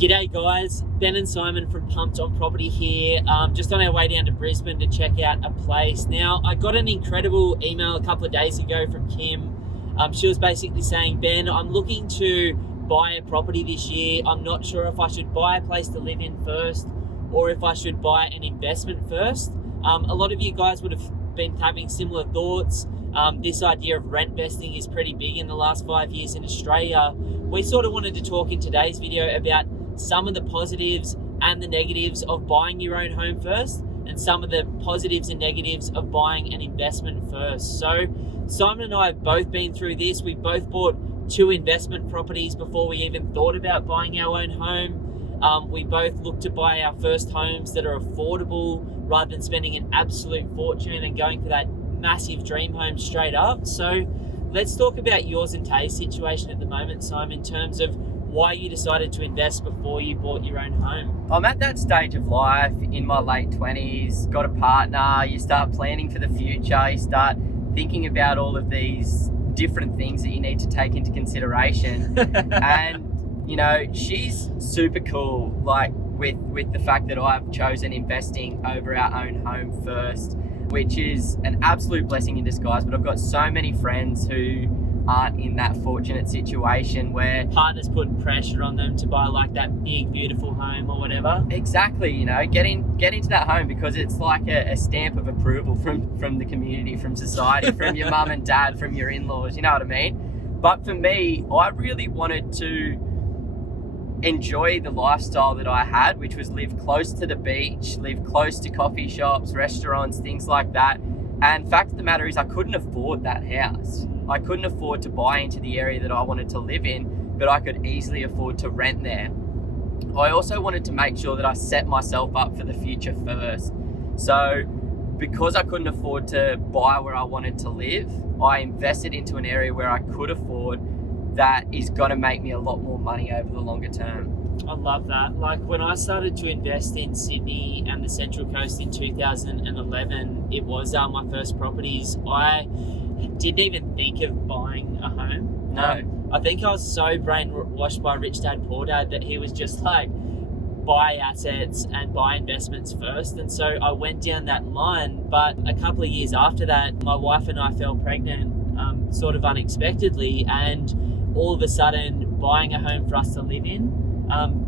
G'day guys, Ben and Simon from Pumped on Property here, just on our way down to Brisbane to check out a place. Now, I got an incredible email a couple of days ago from Kim. She was basically saying, Ben, I'm looking to buy a property this year. I'm not sure if I should buy a place to live in first or if I should buy an investment first. A lot of you guys would have been having similar thoughts. This idea of rent vesting is pretty big in the last 5 years in Australia. We sort of wanted to talk in today's video about some of the positives and the negatives of buying your own home first, and some of the positives and negatives of buying an investment first. So Simon and I have both been through this. We both bought 2 investment properties before we even thought about buying our own home. We both looked to buy our first homes that are affordable rather than spending an absolute fortune and going for that massive dream home straight up. So let's talk about yours and Tay's situation at the moment, Simon, in terms of why you decided to invest before you bought your own home. I'm at that stage of life in my late 20s, got a partner, you start planning for the future, you start thinking about all of these different things that you need to take into consideration. And, you know, she's super cool, like with the fact that I've chosen investing over our own home first, which is an absolute blessing in disguise. But I've got so many friends who aren't in that fortunate situation where partners put pressure on them to buy like that big beautiful home or whatever. Exactly, you know, get into that home because it's like a stamp of approval from the community, from society, from your mum and dad, from your in-laws, you know what I mean? But for me, I really wanted to enjoy the lifestyle that I had, which was live close to the beach, live close to coffee shops, restaurants, things like that. And fact of the matter is, I couldn't afford that house. I couldn't afford to buy into the area that I wanted to live in, but I could easily afford to rent there. I also wanted to make sure that I set myself up for the future first. So because I couldn't afford to buy where I wanted to live, I invested into an area where I could afford that is going to make me a lot more money over the longer term. I love that. Like when I started to invest in Sydney and the Central Coast in 2011, it was my first properties. I didn't even think of buying a home. No. I think I was so brainwashed by Rich Dad Poor Dad that he was just like, buy assets and buy investments first. And so I went down that line. But a couple of years after that, my wife and I fell pregnant sort of unexpectedly. And all of a sudden, buying a home for us to live in,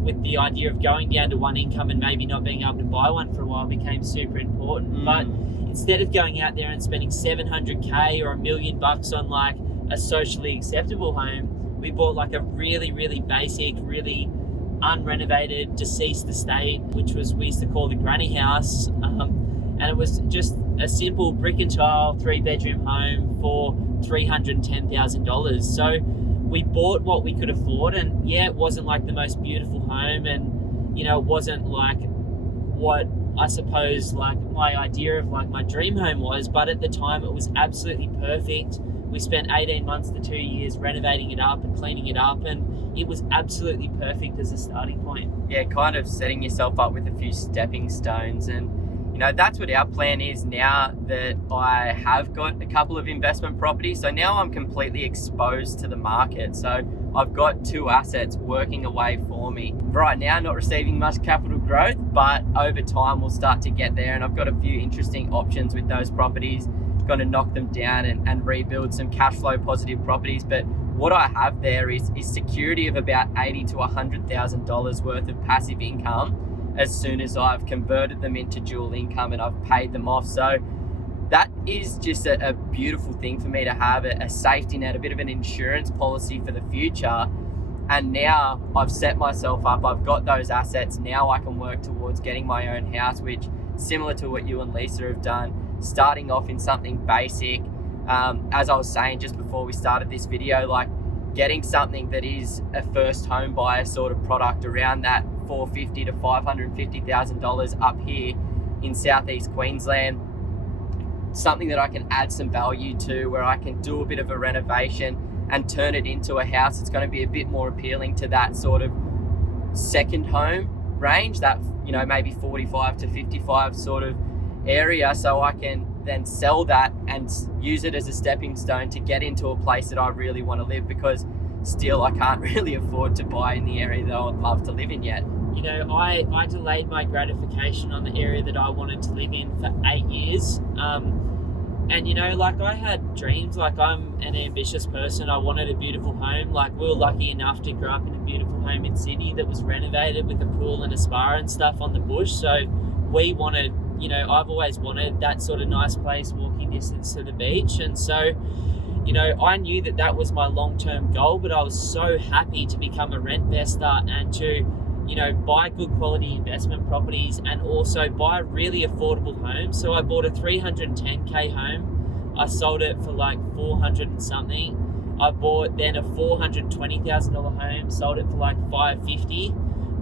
with the idea of going down to one income and maybe not being able to buy one for a while, became super important. But instead of going out there and spending $700K or $1 million on like a socially acceptable home, we bought like a really, really basic, really unrenovated, deceased estate, which was, we used to call the granny house. And it was just a simple brick and tile 3-bedroom home for $310,000. So we bought what we could afford, and yeah, it wasn't like the most beautiful home, and you know, it wasn't like what I suppose like my idea of like my dream home was, but at the time it was absolutely perfect. We spent 18 months to 2 years renovating it up and cleaning it up, and it was absolutely perfect as a starting point. Yeah, kind of setting yourself up with a few stepping stones. And you know, that's what our plan is now that I have got a couple of investment properties. So now I'm completely exposed to the market. So I've got 2 assets working away for me. Right now, not receiving much capital growth, but over time we'll start to get there. And I've got a few interesting options with those properties. Going to knock them down and rebuild some cash flow positive properties. But what I have there is security of about $80,000 to $100,000 worth of passive income as soon as I've converted them into dual income and I've paid them off. So that is just a beautiful thing for me to have, a safety net, a bit of an insurance policy for the future. And now I've set myself up, I've got those assets. Now I can work towards getting my own house, which similar to what you and Lisa have done, starting off in something basic. As I was saying just before we started this video, like getting something that is a first home buyer sort of product around that $450,000 to $550,000 up here in southeast Queensland, something that I can add some value to, where I can do a bit of a renovation and turn it into a house that's going to be a bit more appealing to that sort of second home range, that, you know, maybe 45 to 55 sort of area, so I can then sell that and use it as a stepping stone to get into a place that I really want to live. Because still I can't really afford to buy in the area that I would love to live in yet. You know, I delayed my gratification on the area that I wanted to live in for 8 years. And, you know, like, I had dreams. Like, I'm an ambitious person. I wanted a beautiful home. Like, we were lucky enough to grow up in a beautiful home in Sydney that was renovated with a pool and a spa and stuff on the bush. So we wanted, you know, I've always wanted that sort of nice place, walking distance to the beach. And so, you know, I knew that that was my long-term goal, but I was so happy to become a rent investor and to, you know, buy good quality investment properties and also buy really affordable homes. So I bought a 310k home. I sold it for like 400 and something. I bought then a $420,000 home, sold it for like 550.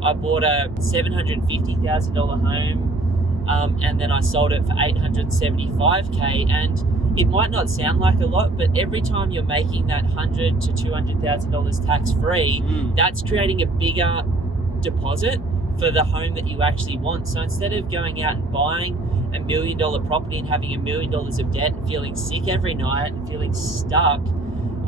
I bought a $750,000 home, and then I sold it for 875k. And it might not sound like a lot, but every time you're making that $100,000 to $200,000 tax free, that's creating a bigger deposit for the home that you actually want. So instead of going out and buying $1 million property and having $1 million of debt and feeling sick every night and feeling stuck,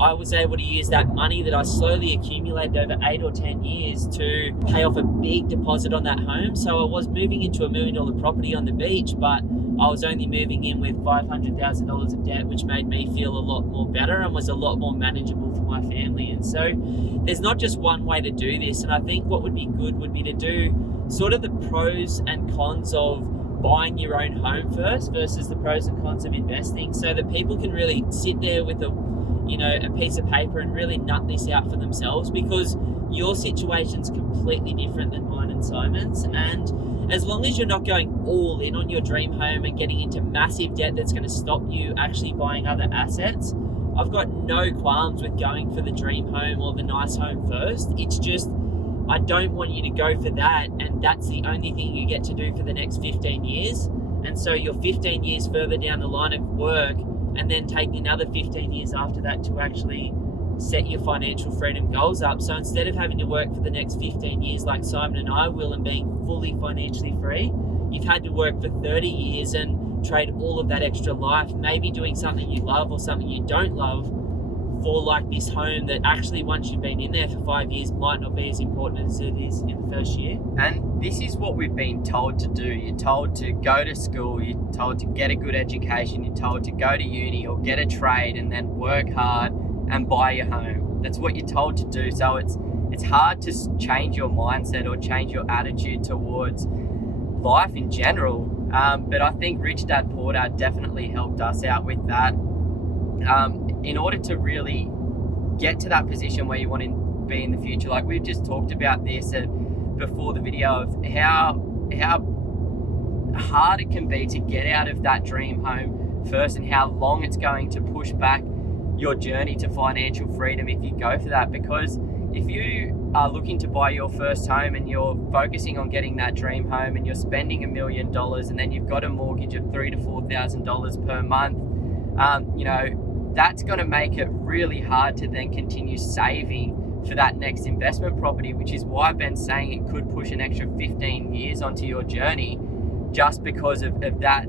I was able to use that money that I slowly accumulated over 8 or 10 years to pay off a big deposit on that home. So I was moving into $1 million property on the beach, but I was only moving in with $500,000 of debt, which made me feel a lot more better and was a lot more manageable for my family. And so there's not just one way to do this. And I think what would be good would be to do sort of the pros and cons of buying your own home first versus the pros and cons of investing, so that people can really sit there with a piece of paper and really nut this out for themselves, because your situation's completely different than mine and Simon's. And as long as you're not going all in on your dream home and getting into massive debt that's going to stop you actually buying other assets, I've got no qualms with going for the dream home or the nice home first. It's just, I don't want you to go for that and that's the only thing you get to do for the next 15 years. And so you're 15 years further down the line of work and then taking another 15 years after that to actually set your financial freedom goals up. So instead of having to work for the next 15 years like Simon and I will and being fully financially free, you've had to work for 30 years and trade all of that extra life, maybe doing something you love or something you don't love, for like this home that actually once you've been in there for 5 years might not be as important as it is in the first year. And this is what we've been told to do. You're told to go to school, you're told to get a good education, you're told to go to uni or get a trade and then work hard and buy your home. That's what you're told to do. So it's hard to change your mindset or change your attitude towards life in general. But I think Rich Dad Poor Dad definitely helped us out with that. In order to really get to that position where you want to be in the future, like we've just talked about this before the video of how hard it can be to get out of that dream home first and how long it's going to push back your journey to financial freedom if you go for that. Because if you are looking to buy your first home and you're focusing on getting that dream home and you're spending $1 million and then you've got a mortgage of $3,000 to $4,000 per month, that's going to make it really hard to then continue saving for that next investment property, which is why Ben's saying it could push an extra 15 years onto your journey just because of that,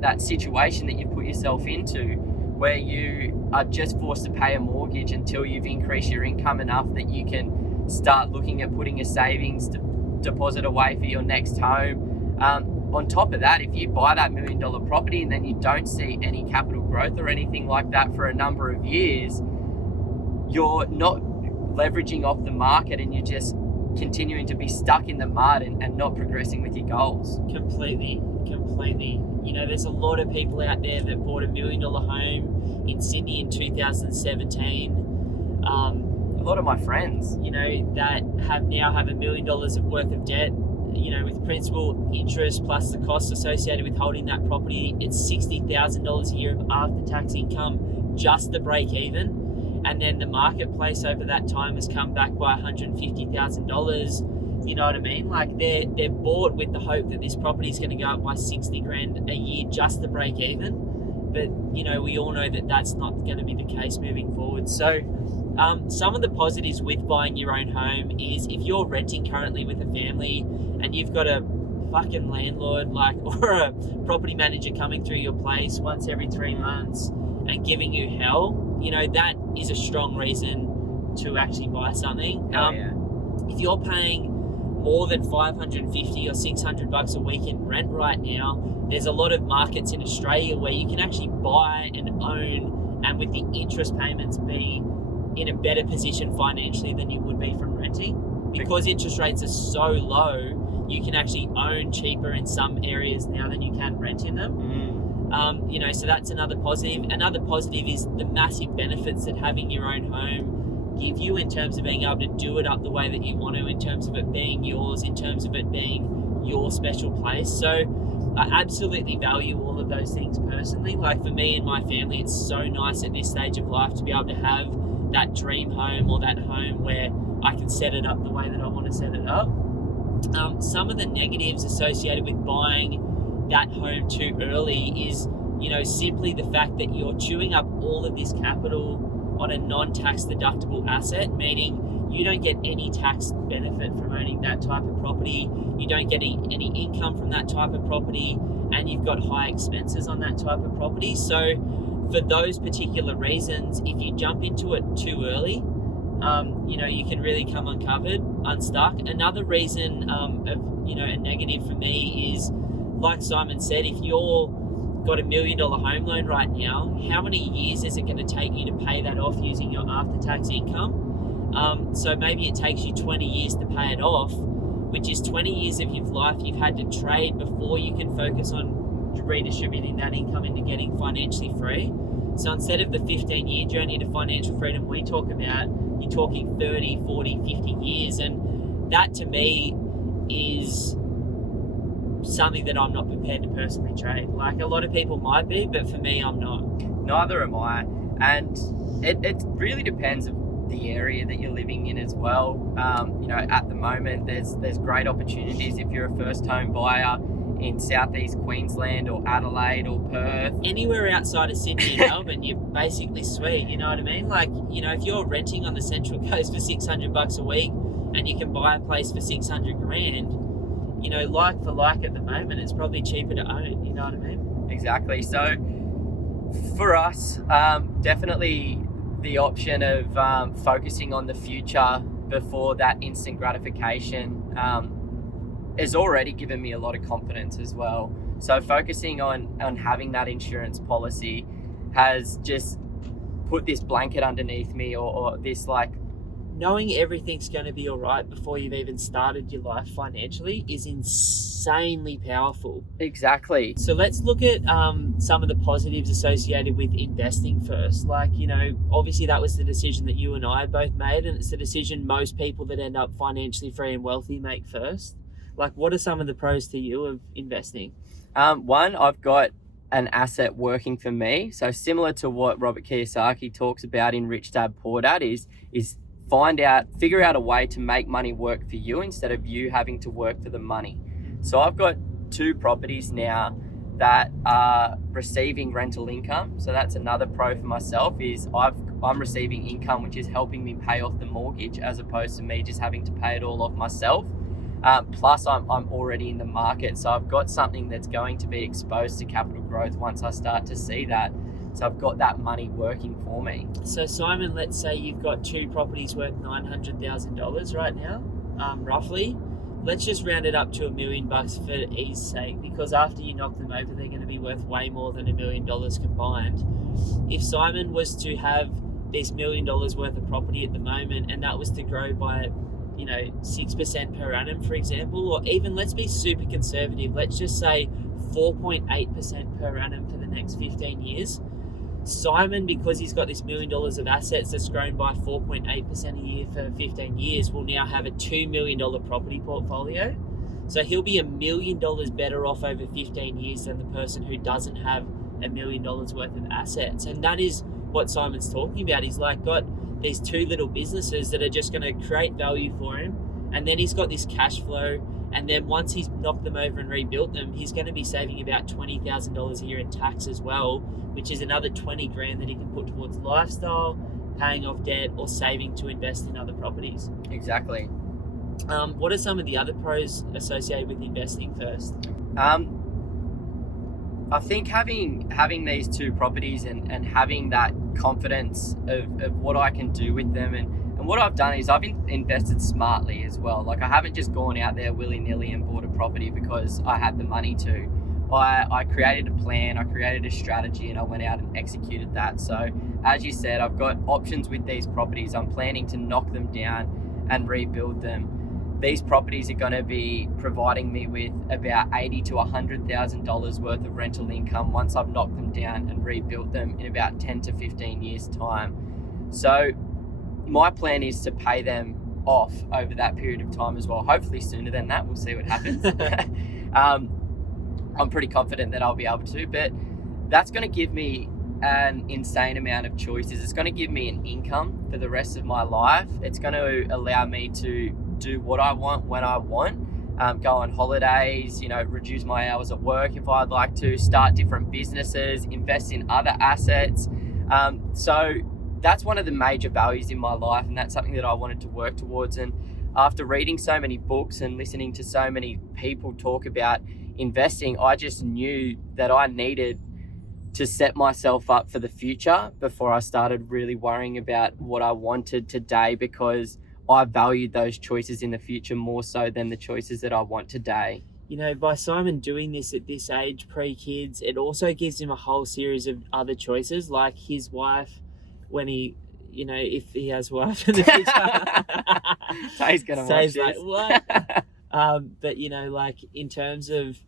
that situation that you've put yourself into where you are just forced to pay a mortgage until you've increased your income enough that you can start looking at putting a savings deposit away for your next home. On top of that, if you buy that $1 million property and then you don't see any capital growth or anything like that for a number of years, you're not leveraging off the market and you're just continuing to be stuck in the mud and not progressing with your goals. Completely. There's a lot of people out there that bought $1 million home in Sydney in 2017. A lot of my friends, that have $1 million worth of debt, with principal, interest, plus the costs associated with holding that property. It's $60,000 a year of after-tax income just to break even. And then the marketplace over that time has come back by $150,000. You know what I mean? Like they're bought with the hope that this property is going to go up by 60 grand a year just to break even. But, we all know that that's not going to be the case moving forward. So some of the positives with buying your own home is if you're renting currently with a family and you've got a fucking landlord or a property manager coming through your place once every 3 months and giving you hell, that is a strong reason to actually buy something. If you're paying more than $550 or $600 a week in rent right now, there's a lot of markets in Australia where you can actually buy and own, and with the interest payments be in a better position financially than you would be from renting. Because interest rates are so low, you can actually own cheaper in some areas now than you can rent in them. So that's another positive. Another positive is the massive benefits that having your own home give you in terms of being able to do it up the way that you want to, in terms of it being yours, in terms of it being your special place. So I absolutely value all of those things personally. Like for me and my family, it's so nice at this stage of life to be able to have that dream home, or that home where I can set it up the way that I want to set it up. Some of the negatives associated with buying that home too early is, simply the fact that you're chewing up all of this capital on a non-tax deductible asset, meaning you don't get any tax benefit from owning that type of property. You don't get any income from that type of property, and you've got high expenses on that type of property. So for those particular reasons, if you jump into it too early, you can really come unstuck. Another reason of, a negative for me is, like Simon said, if you're got $1 million home loan right now, how many years is it going to take you to pay that off using your after-tax income? So maybe it takes you 20 years to pay it off, which is 20 years of your life you've had to trade before you can focus on redistributing that income into getting financially free. So instead of the 15-year journey to financial freedom we talk about, you're talking 30, 40, 50 years. And that to me is something that I'm not prepared to personally trade. Like a lot of people might be, but for me, I'm not. Neither am I. And it really depends on the area that you're living in as well. At the moment, there's great opportunities if you're a first home buyer in southeast Queensland or Adelaide or Perth. Anywhere outside of Sydney and Melbourne, you're basically sweet, you know what I mean? Like, if you're renting on the Central Coast for $600 a week and you can buy a place for $600,000, like for like at the moment, it's probably cheaper to own, you know what I mean? Exactly. So for us, definitely the option of focusing on the future before that instant gratification has already given me a lot of confidence as well. So focusing on having that insurance policy has just put this blanket underneath me, or this like... Knowing everything's going to be all right before you've even started your life financially is insanely powerful. Exactly. So let's look at some of the positives associated with investing first. Like, obviously that was the decision that you and I both made, and it's the decision most people that end up financially free and wealthy make first. Like, what are some of the pros to you of investing? One, I've got an asset working for me. So similar to what Robert Kiyosaki talks about in Rich Dad Poor Dad is figure out a way to make money work for you instead of you having to work for the money. So I've got 2 properties now that are receiving rental income. So that's another pro for myself, is I'm receiving income which is helping me pay off the mortgage as opposed to me just having to pay it all off myself. Plus I'm already in the market, so I've got something that's going to be exposed to capital growth once I start to see that. So I've got that money working for me. So Simon, let's say you've got 2 properties worth $900,000 right now, roughly. Let's just round it up to $1 million for ease sake, because after you knock them over, they're going to be worth way more than $1 million combined. If Simon was to have this $1 million worth of property at the moment, and that was to grow by 6% per annum, for example, or even, let's be super conservative, let's just say 4.8% per annum for the next 15 years. Simon, because he's got this $1 million of assets that's grown by 4.8% a year for 15 years, will now have a $2 million property portfolio. So he'll be $1 million better off over 15 years than the person who doesn't have $1 million worth of assets. And that is what Simon's talking about. He's like got these 2 little businesses that are just going to create value for him. And then he's got this cash flow. And then once he's knocked them over and rebuilt them, he's going to be saving about $20,000 a year in tax as well, which is another $20,000 that he can put towards lifestyle, paying off debt, or saving to invest in other properties. Exactly. What are some of the other pros associated with investing first? I think having these two properties and having that confidence of what I can do with them, and what I've done is I've invested smartly as well. Like, I haven't just gone out there willy-nilly and bought a property because I had the money to. I created a plan, I created a strategy, and I went out and executed that. So as you said, I've got options with these properties. I'm planning to knock them down and rebuild them. These properties are going to be providing me with about $80,000 to $100,000 worth of rental income once I've knocked them down and rebuilt them in about 10 to 15 years time. So my plan is to pay them off over that period of time as well. Hopefully sooner than that. We'll see what happens. I'm pretty confident that I'll be able to, but that's going to give me an insane amount of choices. It's going to give me an income for the rest of my life. It's going to allow me to do what I want when I want, go on holidays, reduce my hours at work if I'd like to, start different businesses, invest in other assets. So that's one of the major values in my life, and that's something that I wanted to work towards. And after reading so many books and listening to so many people talk about investing, I just knew that I needed to set myself up for the future before I started really worrying about what I wanted today, because I valued those choices in the future more so than the choices that I want today. By Simon doing this at this age, pre-kids, it also gives him a whole series of other choices, like his wife, when he, if he has a wife in the future. Tay's gonna watch this. Like, what? But, like in terms of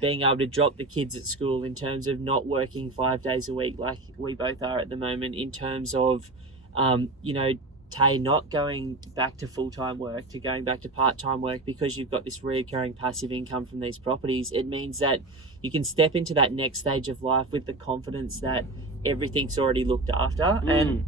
being able to drop the kids at school, in terms of not working 5 days a week like we both are at the moment, in terms of, Tay not going back to full-time work, to going back to part-time work, because you've got this recurring passive income from these properties. It means that you can step into that next stage of life with the confidence that everything's already looked after. And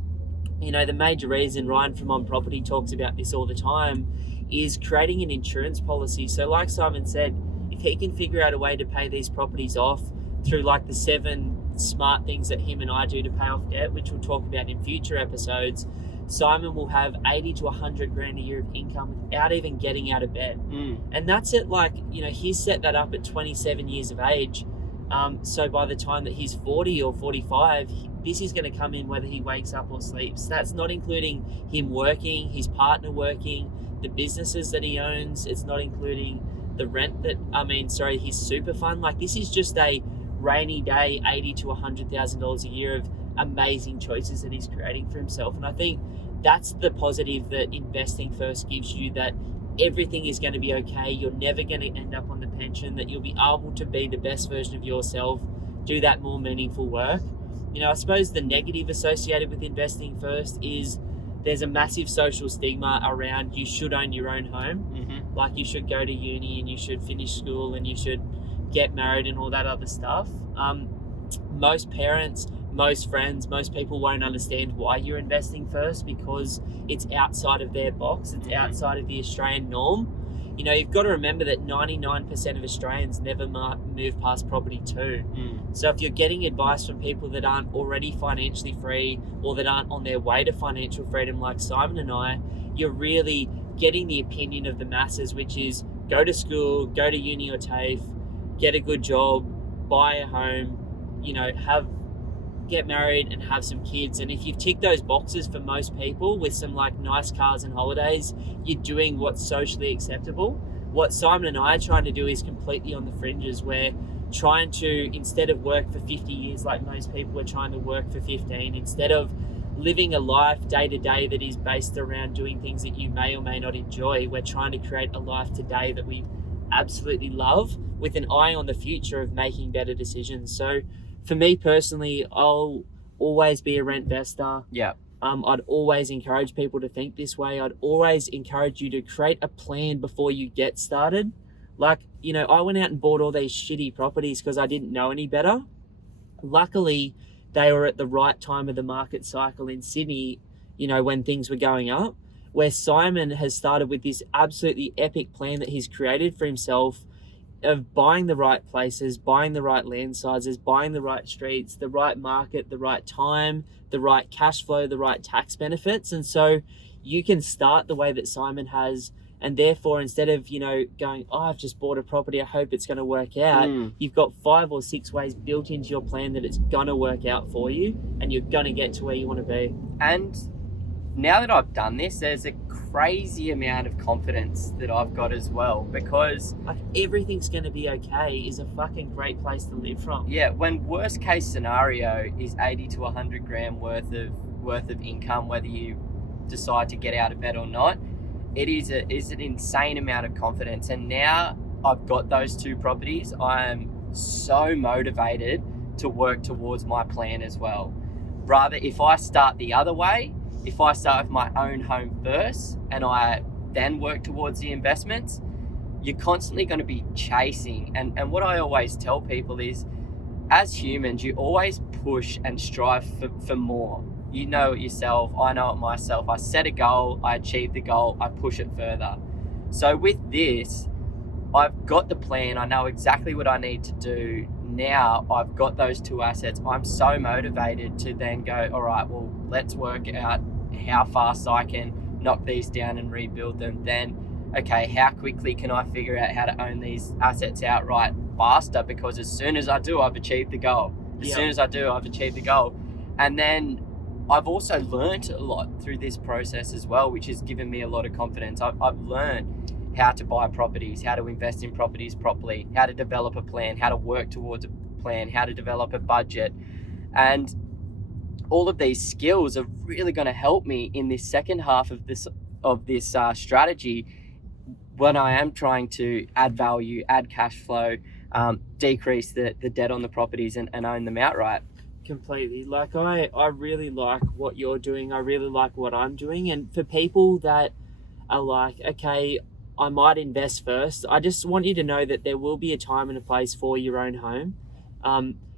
the major reason Ryan from On Property talks about this all the time is creating an insurance policy. So like Simon said, if he can figure out a way to pay these properties off through like the 7 smart things that him and I do to pay off debt, which we'll talk about in future episodes, Simon will have 80 to 100 grand a year of income without even getting out of bed. And that's it. Like, he's set that up at 27 years of age. So by the time that he's 40 or 45, this is going to come in whether he wakes up or sleeps. That's not including him working, his partner working, the businesses that he owns. It's not including the rent his super fund. Like, this is just a rainy day, $80,000 to $100,000 a year of amazing choices that he's creating for himself. And I think that's the positive that investing first gives you, that everything is going to be okay. You're never going to end up on the pension, that you'll be able to be the best version of yourself, do that more meaningful work. I suppose the negative associated with investing first is there's a massive social stigma around you should own your own home. Like, you should go to uni and you should finish school and you should get married and all that other stuff. Most parents, most friends, most people won't understand why you're investing first, because it's outside of their box. It's outside of the Australian norm. You've got to remember that 99% of Australians never move past property 2. So if you're getting advice from people that aren't already financially free, or that aren't on their way to financial freedom like Simon and I, you're really getting the opinion of the masses, which is go to school, go to uni or TAFE, get a good job, buy a home, get married and have some kids. And if you've ticked those boxes for most people with some like nice cars and holidays, you're doing what's socially acceptable. What Simon and I are trying to do is completely on the fringes. We're trying to, instead of work for 50 years like most people are trying to work for 15, instead of living a life day to day that is based around doing things that you may or may not enjoy, we're trying to create a life today that we absolutely love, with an eye on the future of making better decisions. So for me personally, I'll always be a rent investor. I'd always encourage people to think this way. I'd always encourage you to create a plan before you get started. Like, I went out and bought all these shitty properties because I didn't know any better. Luckily, they were at the right time of the market cycle in Sydney, when things were going up, where Simon has started with this absolutely epic plan that he's created for himself of buying the right places, buying the right land sizes, buying the right streets, the right market, the right time, the right cash flow, the right tax benefits. And so you can start the way that Simon has And therefore, instead of, going, oh, I've just bought a property, I hope it's going to work out, you've got 5 or 6 ways built into your plan that it's going to work out for you and you're going to get to where you want to be. And now that I've done this, there's a crazy amount of confidence that I've got as well, because like everything's going to be okay is a fucking great place to live from. Yeah, when worst case scenario is 80 to 100 grand worth of income, whether you decide to get out of bed or not, it is an insane amount of confidence. And now I've got those 2 properties, I'm so motivated to work towards my plan as well. Rather, if I start the other way, if I start with my own home first and I then work towards the investments, you're constantly going to be chasing. And what I always tell people is, as humans, you always push and strive for more. You know it yourself, I know it myself. I set a goal, I achieve the goal, I push it further. So with this, I've got the plan, I know exactly what I need to do. Now I've got those 2 assets. I'm so motivated to then go, all right, well, let's work out how fast I can knock these down and rebuild them. Then, okay, how quickly can I figure out how to own these assets outright faster? Because as soon as I do, I've achieved the goal. As soon as I do, I've achieved the goal. And then I've also learned a lot through this process as well, which has given me a lot of confidence. I've learned how to buy properties, how to invest in properties properly, how to develop a plan, how to work towards a plan, how to develop a budget. And all of these skills are really going to help me in this second half of this strategy when I am trying to add value, add cash flow, decrease the debt on the properties and own them outright. Completely. Like I really like what you're doing. I really like what I'm doing. And for people that are like, okay, I might invest first, I just want you to know that there will be a time and a place for your own home.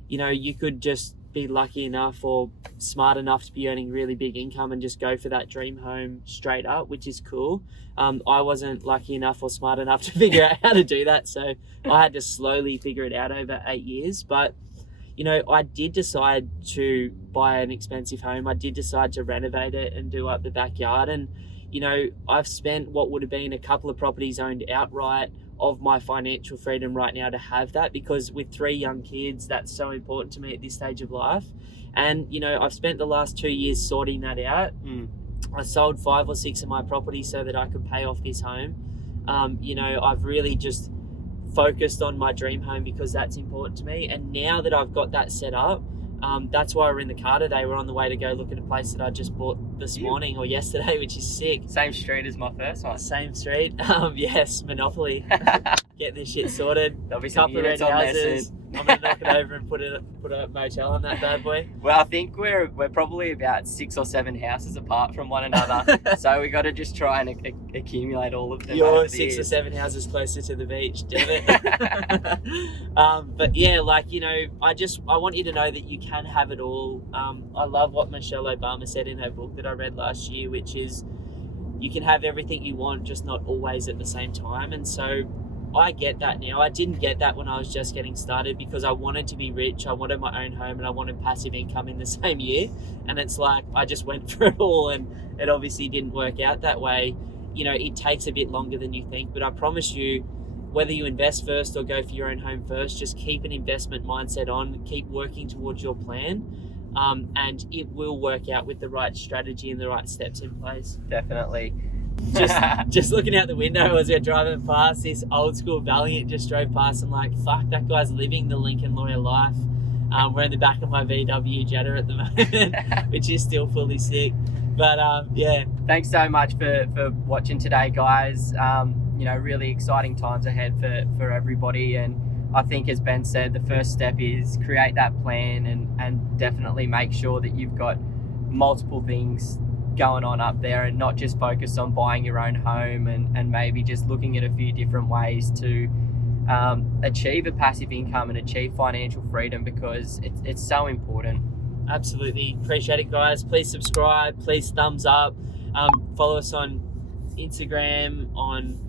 You could just be lucky enough or smart enough to be earning really big income and just go for that dream home straight up, which is cool. I wasn't lucky enough or smart enough to figure out how to do that, so I had to slowly figure it out over 8 years. But I did decide to buy an expensive home. I did decide to renovate it and do up the backyard. And, I've spent what would have been a couple of properties owned outright of my financial freedom right now to have that, because with 3 young kids, that's so important to me at this stage of life. And, I've spent the last 2 years sorting that out. I sold 5 or 6 of my properties so that I could pay off this home. I've really just focused on my dream home because that's important to me. And now that I've got that set up, that's why we're in the car today. We're on the way to go look at a place that I just bought this morning or yesterday, which is sick. Same street as my first one. Same street. Yes, Monopoly. Get this shit sorted. There'll be some couple of red units on there houses. soon. I'm gonna knock it over and put a motel on that bad boy. Well, I think we're probably about 6 or 7 houses apart from one another, so we got to just try and accumulate all of them. You're 6 or 7 houses closer to the beach, damn it. But yeah, I want you to know that you can have it all. I love what Michelle Obama said in her book that I read last year, which is you can have everything you want, just not always at the same time. And so I get that now. I didn't get that when I was just getting started because I wanted to be rich, I wanted my own home, and I wanted passive income in the same year. And it's like I just went for it all, and it obviously didn't work out that way. It takes a bit longer than you think, but I promise you, whether you invest first or go for your own home first, just keep an investment mindset on, keep working towards your plan, and it will work out with the right strategy and the right steps in place. Definitely. Just looking out the window as we're driving past, this old school Valiant just drove past. I'm like, fuck, that guy's living the Lincoln Lawyer life. We're in the back of my VW Jetta at the moment, which is still fully sick. But yeah. Thanks so much for watching today, guys. Really exciting times ahead for everybody. And I think, as Ben said, the first step is create that plan and definitely make sure that you've got multiple things going on up there and not just focus on buying your own home and maybe just looking at a few different ways to achieve a passive income and achieve financial freedom, because it's so important. Absolutely. Appreciate it, guys. Please subscribe, please thumbs up, follow us on Instagram, on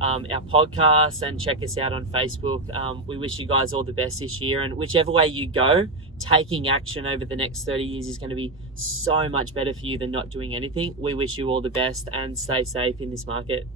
our podcast, and check us out on Facebook. We wish you guys all the best this year, and whichever way you go, taking action over the next 30 years is going to be so much better for you than not doing anything. We wish you all the best and stay safe in this market.